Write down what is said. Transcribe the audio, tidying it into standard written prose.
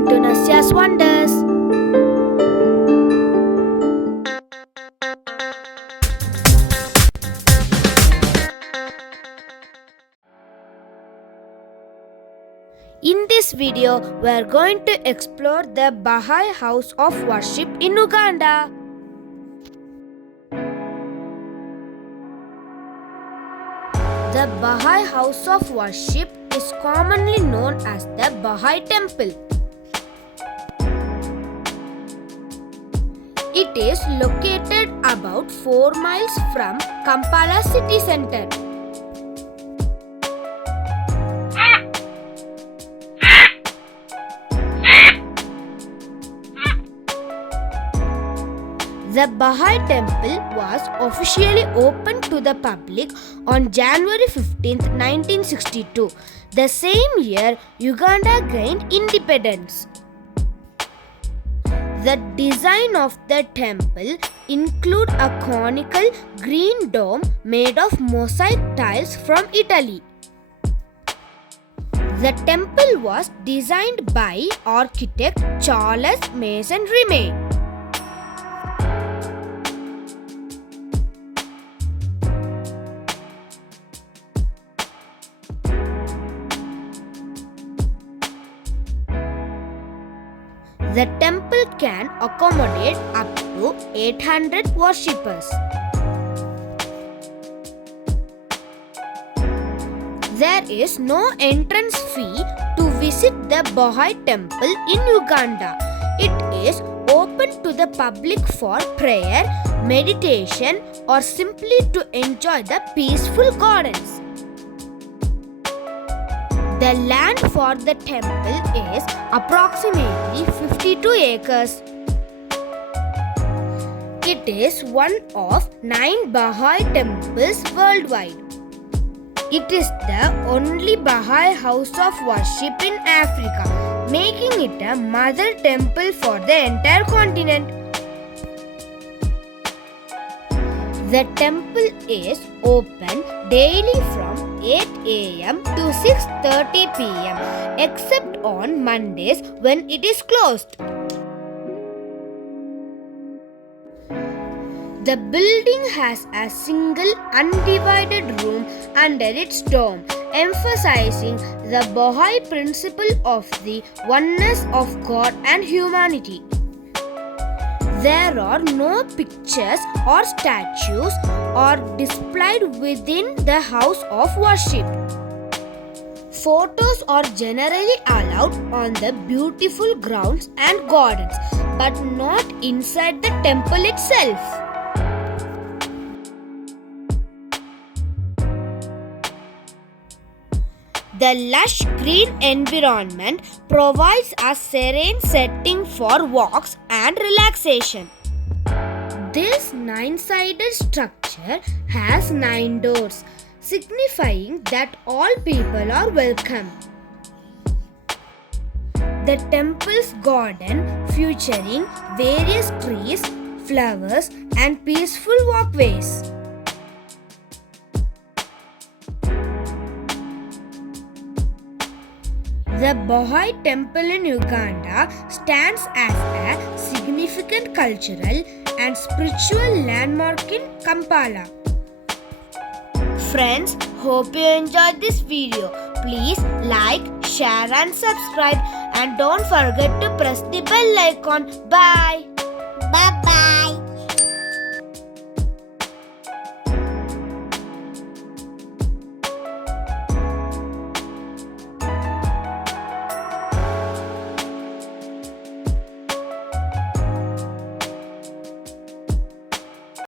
Welcome to Nasyas Wonders. In this video, we are going to explore the Bahá'í House of Worship in Uganda. The Bahá'í House of Worship is commonly known as the Bahá'í Temple. It is located about 4 miles from Kampala city center. The Bahá'í Temple was officially opened to the public on January 15, 1962, the same year Uganda gained independence. The design of the temple includes a conical green dome made of mosaic tiles from Italy. The temple was designed by architect Charles Mason Remey. The temple can accommodate up to 800 worshippers. There is no entrance fee to visit the Bahá'í Temple in Uganda. It is open to the public for prayer, meditation, or simply to enjoy the peaceful gardens. The land for the temple is approximately 52 acres. It is one of 9 Bahá'í temples worldwide. It is the only Bahá'í house of worship in Africa, making it a mother temple for the entire continent. The temple is open daily from 8 a.m. to 6:30 p.m. except on Mondays when it is closed. The building has a single undivided room under its dome, emphasizing the Bahá'í principle of the oneness of God and humanity. There are no pictures or statues or displayed within the house of worship. Photos are generally allowed on the beautiful grounds and gardens, but not inside the temple itself. The lush green environment provides a serene setting for walks and relaxation. This 9-sided structure has 9 doors, signifying that all people are welcome. The temple's garden, featuring various trees, flowers, and peaceful walkways. The Bahá'í Temple in Uganda stands as a significant cultural and spiritual landmark in Kampala. Friends, hope you enjoyed this video. Please like, share and subscribe, and don't forget to press the bell icon. Bye. Bye-bye.